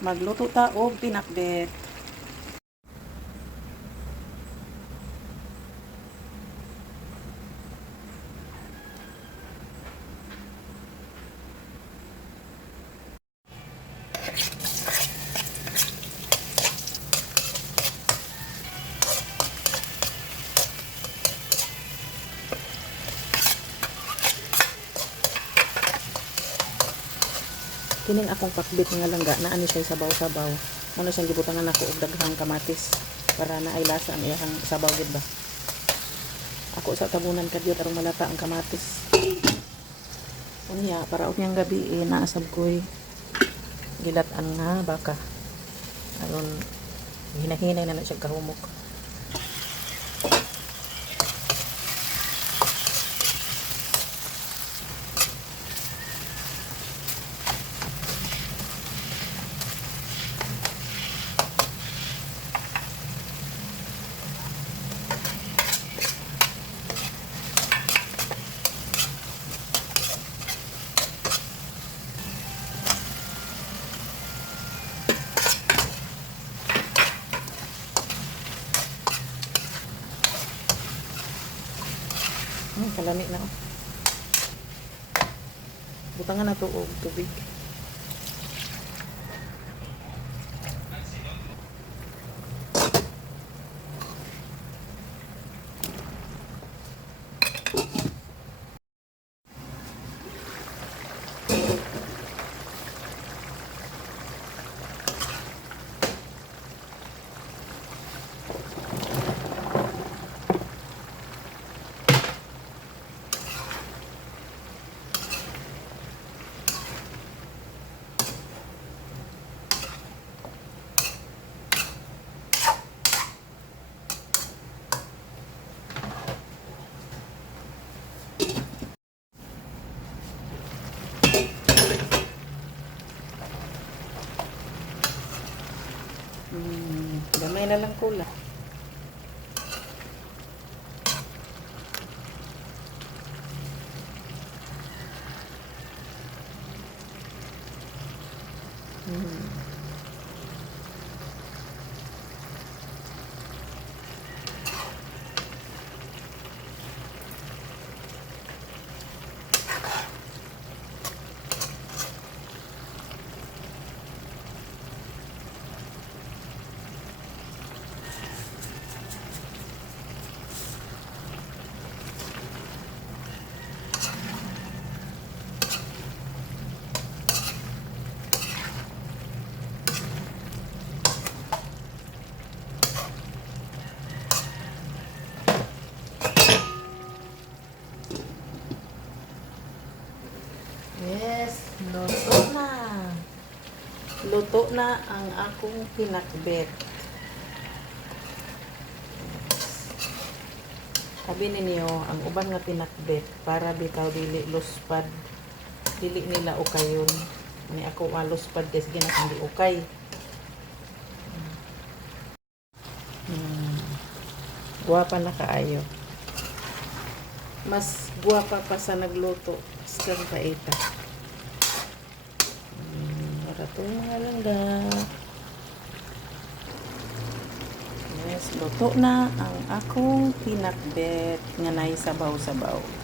Magluto ta og pinakbet. Kining akong pakbit nga langga na ani siya sabaw-sabaw. Muna siyang gibutangan ako og daghang kamatis para na ay lasa ang iyang sabaw gid ba. Ako sa tabunan kadyo tarong malata ang kamatis. Unya para unyang gabi naasab koy gilat-an nga baka. Aron hinahinay na siya kahumok. Kalami na. Butangan na to og tubig. Gamay na lang kula. Yes, luto na. Luto na ang akong pinakbet. Sabi ninyo, ang uban nga pinakbet para bitaw dili luspad. Dili nila ukayon. Ni ako luspad des ginas hindi ukay. Guwapa na kaayo. Mas guwapa pa sa nagluto. Skang paita. Ito nga langga. Yes, luto na ang akong pinakbet nga nay sabaw-sabaw.